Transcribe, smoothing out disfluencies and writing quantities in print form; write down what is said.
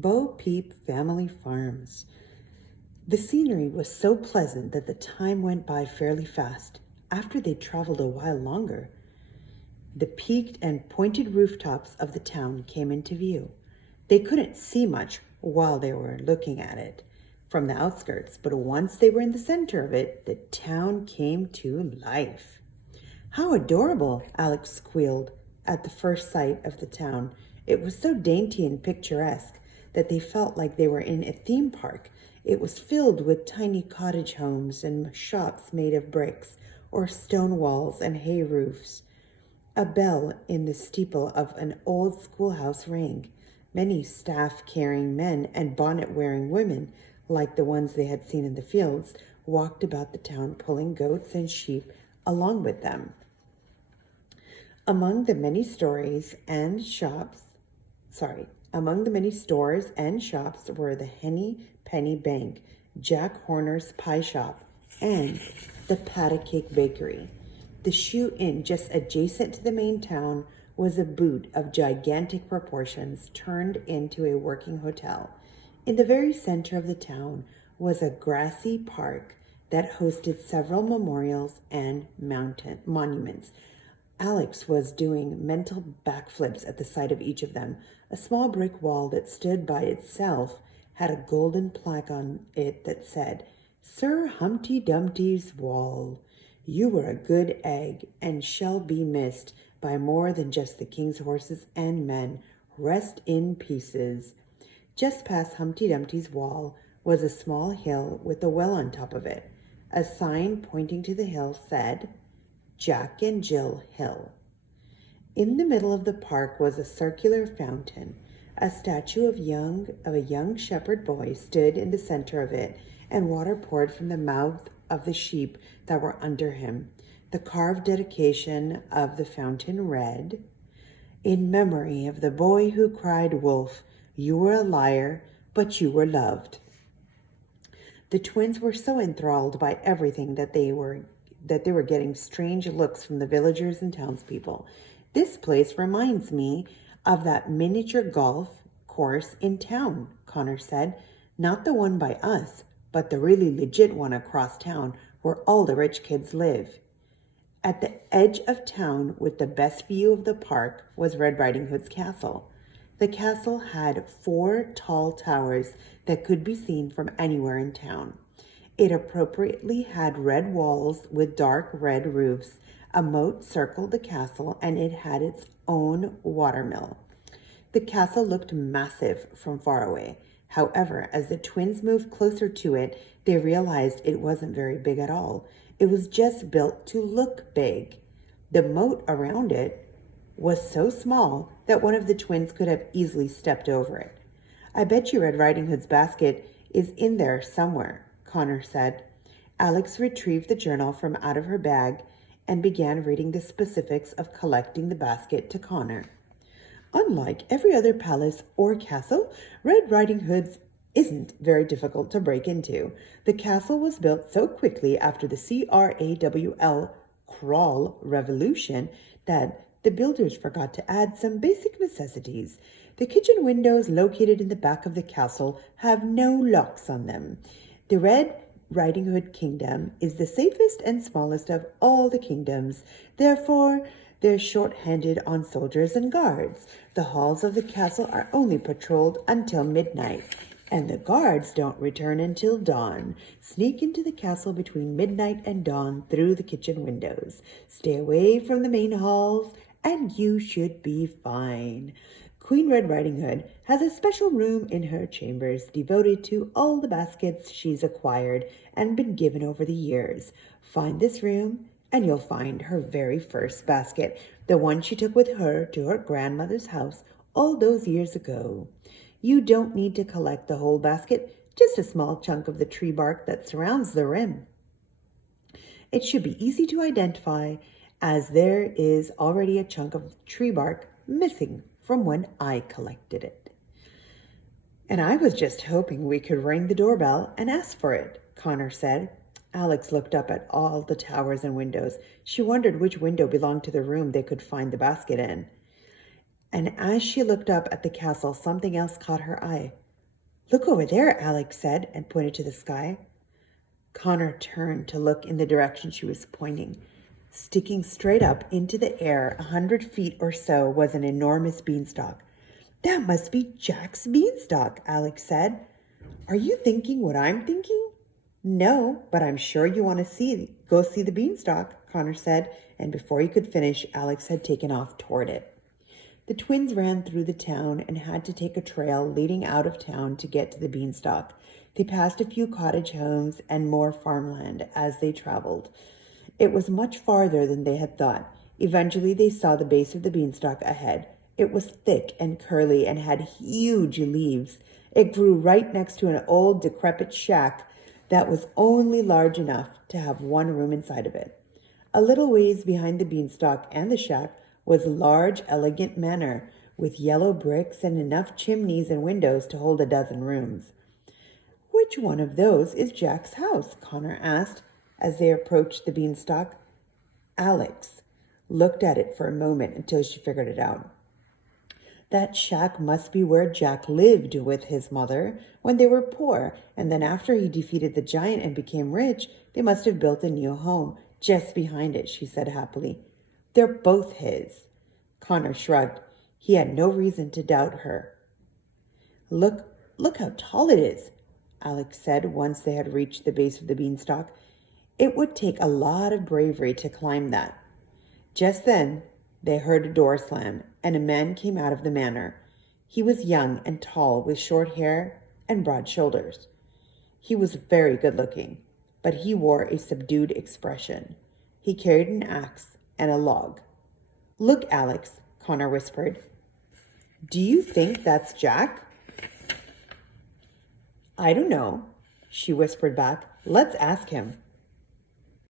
Bo Peep Family Farms. The scenery was so pleasant that the time went by fairly fast. After they'd traveled a while longer, the peaked and pointed rooftops of the town came into view. They couldn't see much while they were looking at it from the outskirts, but once they were in the center of it, the town came to life. "How adorable!" Alex squealed at the first sight of the town. It was so dainty and picturesque that they felt like they were in a theme park. It was filled with tiny cottage homes and shops made of bricks or stone walls and hay roofs. A bell in the steeple of an old schoolhouse rang. Many staff-carrying men and bonnet-wearing women, like the ones they had seen in the fields, walked about the town pulling goats and sheep along with them. Among the many stores and shops were the Henny Penny Bank, Jack Horner's Pie Shop, and the Pat Cake Bakery. The shoe inn just adjacent to the main town was a boot of gigantic proportions turned into a working hotel. In the very center of the town was a grassy park that hosted several memorials and monuments. Alex was doing mental backflips at the sight of each of them. A small brick wall that stood by itself had a golden plaque on it that said, "Sir Humpty Dumpty's Wall. You were a good egg and shall be missed by more than just the king's horses and men. Rest in pieces." Just past Humpty Dumpty's wall was a small hill with a well on top of it. A sign pointing to the hill said, "Jack and Jill Hill." In the middle of the park was a circular fountain. A statue of a young shepherd boy stood in the center of it, and water poured from the mouth of the sheep that were under him. The carved dedication of the fountain read, "In memory of the boy who cried wolf, you were a liar, but you were loved." The twins were so enthralled by everything that they were getting strange looks from the villagers and townspeople. "This place reminds me of that miniature golf course in town," Connor said. "Not the one by us, but the really legit one across town where all the rich kids live." At the edge of town with the best view of the park was Red Riding Hood's castle. The castle had 4 tall towers that could be seen from anywhere in town. It appropriately had red walls with dark red roofs. A moat circled the castle, and it had its own watermill. The castle looked massive from far away. However, as the twins moved closer to it, they realized it wasn't very big at all. It was just built to look big. The moat around it was so small that one of the twins could have easily stepped over it. "I bet you Red Riding Hood's basket is in there somewhere," Connor said. Alex retrieved the journal from out of her bag and began reading the specifics of collecting the basket to Connor. "Unlike every other palace or castle, Red Riding Hood's isn't very difficult to break into. The castle was built so quickly after the crawl revolution that the builders forgot to add some basic necessities. The kitchen windows located in the back of the castle have no locks on them. The Red Riding Hood Kingdom is the safest and smallest of all the kingdoms. Therefore, they're short-handed on soldiers and guards. The halls of the castle are only patrolled until midnight, and the guards don't return until dawn. Sneak into the castle between midnight and dawn through the kitchen windows. Stay away from the main halls, and you should be fine. Queen Red Riding Hood has a special room in her chambers devoted to all the baskets she's acquired and been given over the years. Find this room, and you'll find her very first basket, the one she took with her to her grandmother's house all those years ago. You don't need to collect the whole basket, just a small chunk of the tree bark that surrounds the rim. It should be easy to identify, as there is already a chunk of tree bark missing from when I collected it." "And I was just hoping we could ring the doorbell and ask for it," Connor said. Alex looked up at all the towers and windows. She wondered which window belonged to the room they could find the basket in. And as she looked up at the castle, something else caught her eye. Look over there, Alex said, and pointed to the sky. Connor turned to look in the direction she was pointing. Sticking straight up into the air 100 feet or so was an enormous beanstalk. That must be Jack's beanstalk, Alex said. Are you thinking what I'm thinking? No, but I'm sure you want to go see the beanstalk, Connor said, and before he could finish, Alex had taken off toward it. The twins ran through the town and had to take a trail leading out of town to get to the beanstalk. They passed a few cottage homes and more farmland as they traveled. It was much farther than they had thought. Eventually, they saw the base of the beanstalk ahead. It was thick and curly and had huge leaves. It grew right next to an old, decrepit shack that was only large enough to have one room inside of it. A little ways behind the beanstalk and the shack was a large, elegant manor with yellow bricks and enough chimneys and windows to hold a dozen rooms. Which one of those is Jack's house? Connor asked as they approached the beanstalk. Alex looked at it for a moment until she figured it out. That shack must be where Jack lived with his mother when they were poor, and then after he defeated the giant and became rich, they must have built a new home just behind it, she said happily. They're both his. Connor shrugged. He had no reason to doubt her. Look how tall it is, Alex said once they had reached the base of the beanstalk. It would take a lot of bravery to climb that. Just then, they heard a door slam, and a man came out of the manor. He was young and tall, with short hair and broad shoulders. He was very good-looking, but he wore a subdued expression. He carried an axe and a log. Look, Alex, Connor whispered. Do you think that's Jack? I don't know, she whispered back. Let's ask him.